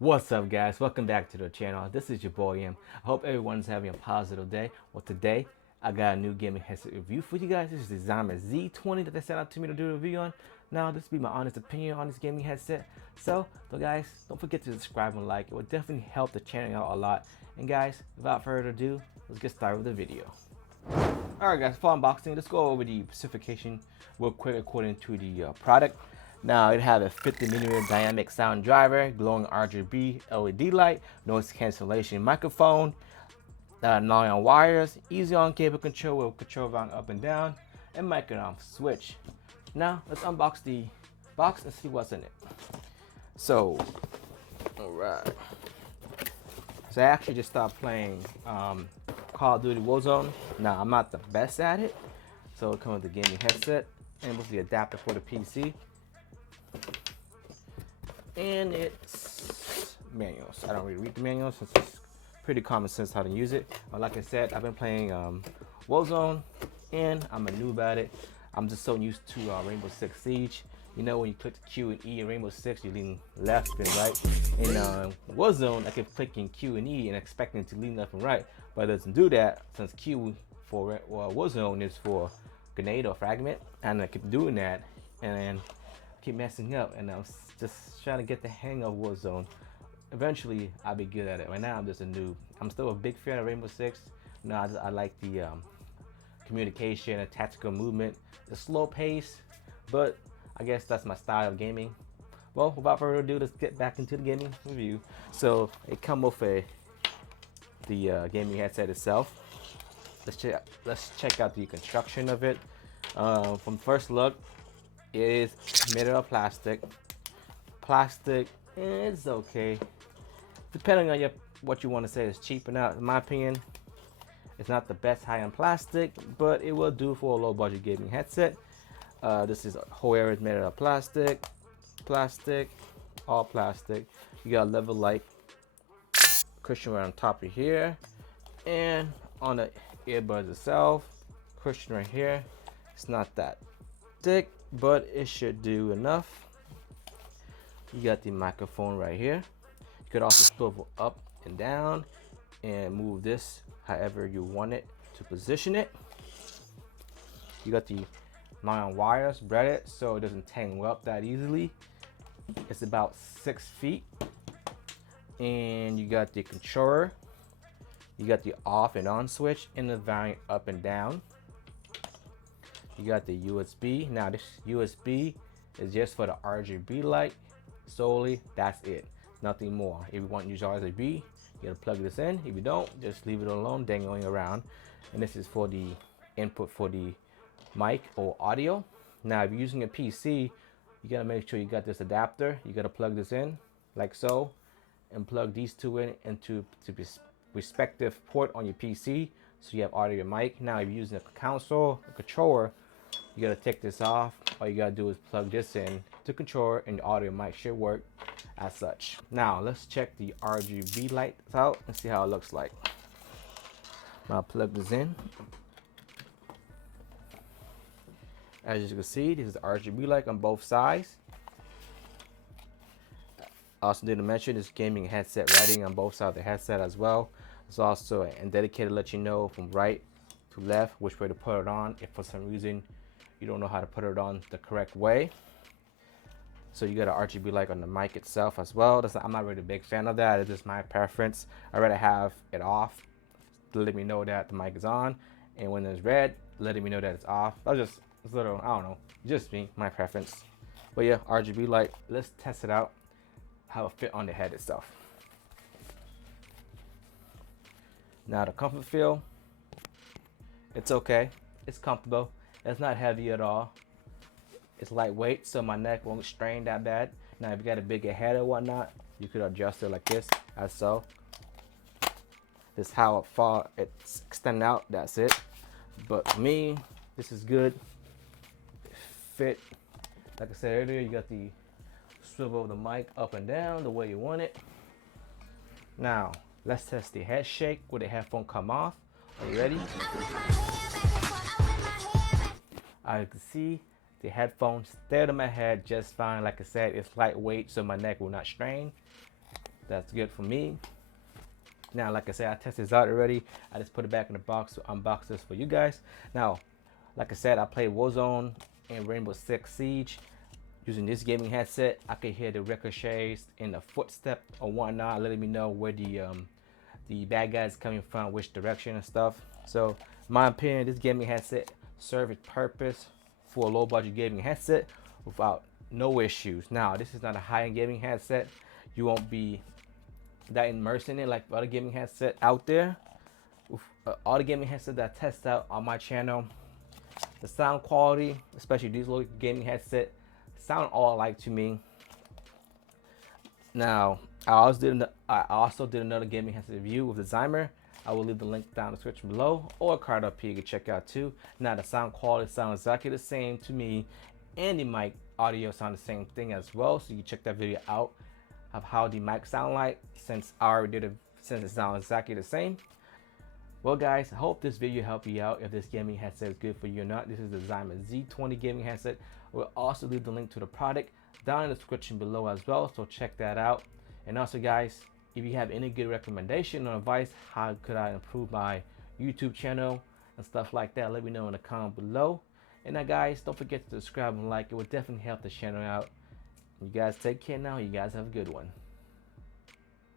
What's up, guys? Welcome back to the channel. This is your boy M. I hope everyone's having a positive day. Well, today I got a new gaming headset review for you guys. This is the ZIUMIER Z20 that they sent out to me to do a review on. Now, this will be my honest opinion on this gaming headset. So guys, don't forget to subscribe and like. It will definitely help the channel out a lot. And guys, without further ado, let's get started with the video. Alright guys, for unboxing, let's go over the specification real quick according to the product. Now it has a 50mm dynamic sound driver, glowing Rgb LED light, noise cancellation microphone, 9 on wires, easy on cable control with control volume up and down, and mic and off switch. Now let's unbox the box and see what's in it. So, alright. So I actually just started playing Call of Duty Warzone. Now I'm not the best at it, so it comes with the gaming headset and with the adapter for the PC. And it's manuals. I don't really read the manuals since it's pretty common sense how to use it. Like I said, I've been playing Warzone and I'm a noob at it. I'm just so used to Rainbow Six Siege. You know, when you click the Q and E in Rainbow Six, you lean left and right. In Warzone, I keep clicking Q and E and expecting to lean left and right, but it doesn't do that since Q for Warzone is for grenade or fragment, and I keep doing that and keep messing up, and I was just trying to get the hang of Warzone. Eventually, I'll be good at it. Right now, I'm just a noob. I'm still a big fan of Rainbow Six. You know, I like the communication and tactical movement, the slow pace, but I guess that's my style of gaming. Well, without further ado, let's get back into the gaming review. So it comes with the gaming headset itself. Let's check out the construction of it. From first look, it is made out of plastic. Plastic is okay, depending on what you want to say is cheap or not. In my opinion, it's not the best high-end plastic, but it will do for a low-budget gaming headset. This is whole area is made out of plastic, all plastic. You got a level light cushion right on top of here, and on the earbuds itself, cushion right here. It's not that thick, but it should do enough. You got the microphone right here. You could also swivel up and down and move this however you want it to position it. You got the nylon wires braided so it doesn't tangle up that easily. It's about 6 feet. And you got the controller. You got the off and on switch and the volume up and down. You got the USB. Now this USB is just for the Rgb light solely. That's it, nothing more. If you want to use Rgb, you gotta plug this in. If you don't, just leave it alone dangling around. And this is for the input for the mic or audio. Now if you're using a PC, you gotta make sure you got this adapter. You gotta plug this in like so and plug these two in into the respective port on your PC so you have audio and mic. Now if you're using a console, a controller, you gotta take this off. All you gotta do is plug this in to controller and the audio mic should work as such. Now let's check the Rgb light out and see how it looks like. Now plug this in. As you can see, this is the Rgb light on both sides. I also didn't mention this gaming headset writing on both sides of the headset as well. It's also a dedicated to let you know from right to left which way to put it on if for some reason you don't know how to put it on the correct way. So you got an Rgb light on the mic itself as well. I'm not really a big fan of that. It's just my preference. I'd rather have it off to let me know that the mic is on, and when it's red, letting me know that it's off. That's just a little, I don't know, just me, my preference. But yeah, Rgb light. Let's test it out, how it fit on the head itself. Now the comfort feel, it's okay. It's comfortable. It's not heavy at all. It's lightweight, so my neck won't strain that bad. Now, if you got a bigger head or whatnot, you could adjust it like this, as so. This is how far it's extended out, that's it. But for me, this is good. Fit. Like I said earlier, you got the swivel of the mic up and down the way you want it. Now, let's test the head shake with the headphone come off. Are you ready? As you can see, the headphones stay to my head just fine. Like I said, it's lightweight, so my neck will not strain. That's good for me. Now, like I said, I tested this out already. I just put it back in the box to unbox this for you guys. Now, like I said, I played Warzone and Rainbow Six Siege using this gaming headset. I could hear the ricochets and the footstep or whatnot, letting me know where the bad guys coming from, which direction and stuff. So, in my opinion, this gaming headset serves its purpose for a low budget gaming headset without no issues. Now, this is not a high-end gaming headset. You won't be that immersed in it like other gaming headset out there. With, all the gaming headsets that I test out on my channel, the sound quality, especially these little gaming headset, sound all alike to me. Now, I also did another gaming headset review with the ZIUMIER. I will leave the link down in the description below, or a card up here you can check out too. Now, the sound quality sounds exactly the same to me, and the mic audio sound the same thing as well. So you can check that video out of how the mic sound like, since I already did it, since it sounds exactly the same. Well guys, I hope this video helped you out if this gaming headset is good for you or not. This is the ZIUMIER Z20 gaming headset. We'll also leave the link to the product down in the description below as well, so check that out. And also guys, if you have any good recommendation or advice, how could I improve my YouTube channel and stuff like that, let me know in the comment below. And now guys, don't forget to subscribe and like. It would definitely help the channel out. You guys take care now. You guys have a good one.